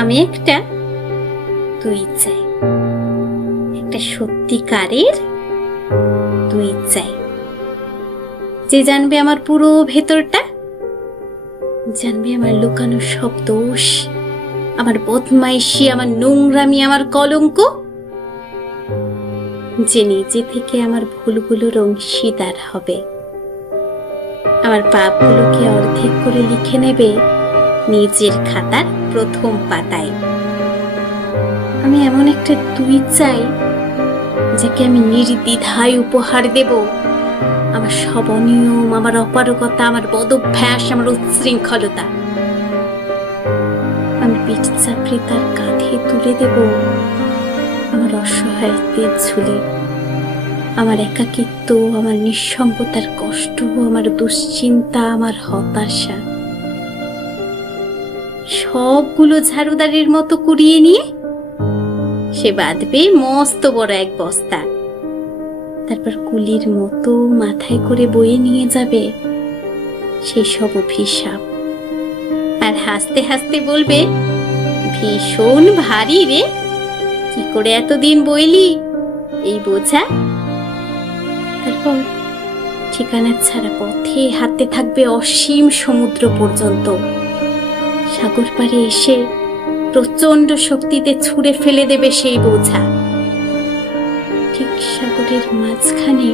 আমি একটা তুই চাই, একটা সত্যিকারের তুই চাই, যে জানবে আমার পুরো ভেতরটা, জানবে আমার লুকানো সব দোষ, আমার বদমাইশি, আমার নোংরামি, আমার কলঙ্ক, যে নিজে থেকে আমার ভুলগুলোর অংশীদার হবে, আমার পাপগুলোকে অর্ধেক করে লিখে নেবে নিজের খাতার প্রথম পাতায়। আমি এমন একটা তুই চাই, যাকে আমি নির্দ্বিধায় উপহার দেব আমার সব অনিয়ম, আমার অপারগতা, আমার বদভ্যাস, আমার উচ্ছৃঙ্খলতা। আমি পিঠ চাপড়ে তার কাঁধে তুলে দেব আমার অসহায়ত্বের ঝুলি, আমার একাকিত্ব, আমার নিঃসঙ্গতার কষ্ট, আমার দুশ্চিন্তা, আমার হতাশা, সবগুলো ঝাড়ুদারের মতো কুড়িয়ে নিয়ে সে বাঁধবে মস্ত বড় এক বস্তা, তারপর কুলির মতো মাথায় করে বয়ে নিয়ে যাবে সেই সব অভিশাপ, আর হাসতে হাসতে বলবে, ভীষণ ভারী রে, কি করে এতদিন বইলি এই বোঝা। তারপর ঠিকানা ছাড়া পথে হাঁটতে থাকবে অসীম সমুদ্র পর্যন্ত, সাগর পাড়ে এসে প্রচন্ড শক্তিতে ছুঁড়ে ফেলে দেবে সেই বোঝা। ঠিক সাগরের মাঝখানে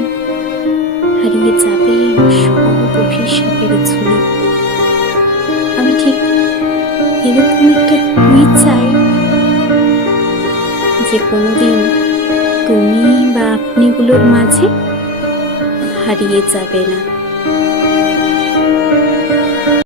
হারিয়ে যাবে আমার সব অভিশাপের ঝুলি। আমি ঠিক এরকম একটা তুই চাই, যে কোনোদিন তুমি বা আপনিগুলোর মাঝে হারিয়ে যাবে না।